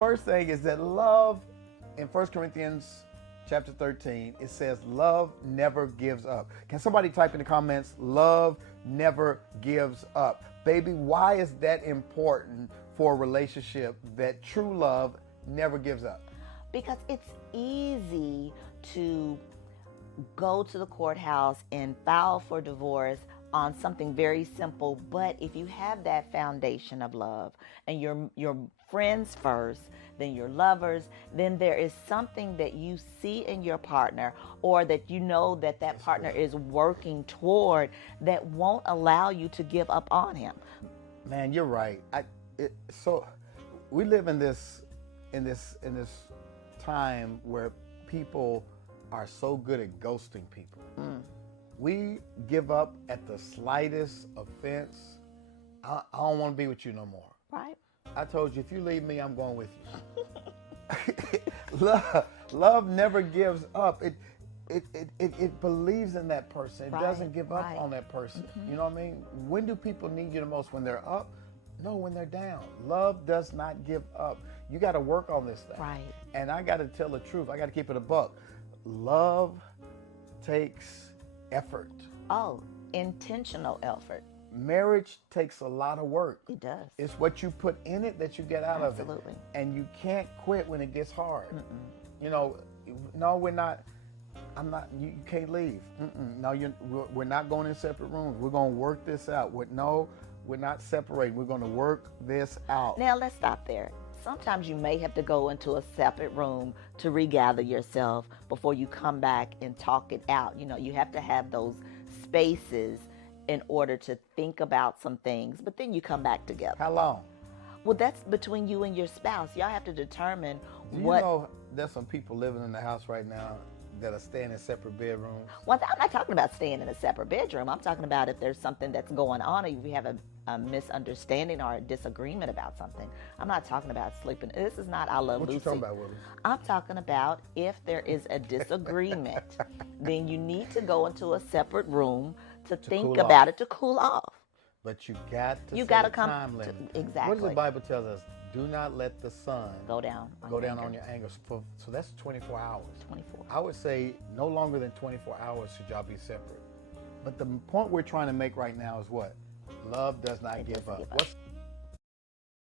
First thing is that love, in 1 Corinthians chapter 13, it says love never gives up. Can somebody type in the comments, love never gives up? Baby, why is that important for a relationship, that true love never gives up? Because it's easy to go to the courthouse and file for divorce on something very simple, but if you have that foundation of love and your friends first, then your lovers, then there is something that you see in your partner, or that you know that that partner is working toward, that won't allow you to give up on him. Man, you're right. So we live in this time where people are so good at ghosting people. We give up at the slightest offense. I don't want to be with you no more. Right. I told you, if you leave me, I'm going with you. Love never gives up. It believes in that person. It doesn't give up on that person. You know what I mean? When do people need you the most? When they're up? No, when they're down. Love does not give up. You got to work on this thing. Right. And I got to tell the truth. I got to keep it a buck. Love takes effort. Oh, intentional effort. Marriage takes a lot of work. It does. It's what you put in it that you get out of it. Absolutely. And you can't quit when it gets hard. You know, no, we're not. I'm not. You can't leave. No, we're not going in separate rooms. We're going to work this out. We're not separating. We're going to work this out. Now, let's stop there. Sometimes you may have to go into a separate room to regather yourself before you come back and talk it out. You know, you have to have those spaces in order to think about some things, but then you come back together. How long? Well, that's between you and your spouse. Y'all have to determine Do you what. know there's some people living in the house right now that are staying in separate bedrooms? Well, I'm not talking about staying in a separate bedroom. I'm talking about if there's something that's going on, or if you have a misunderstanding or a disagreement about something. I'm not talking about sleeping. This is not I Love What Lucy. you talking about, Willie? I'm talking about if there is a disagreement, then you need to go into a separate room to think cool about off. it, to cool off. But you got to You set gotta a come time to- limit. exactly. What does the Bible tell us? Do not let the sun Go down. go down on your anger. So that's 24 hours. 24. I would say no longer than 24 hours should y'all be separate. But the point we're trying to make right now is what? Love does not give doesn't up. give up.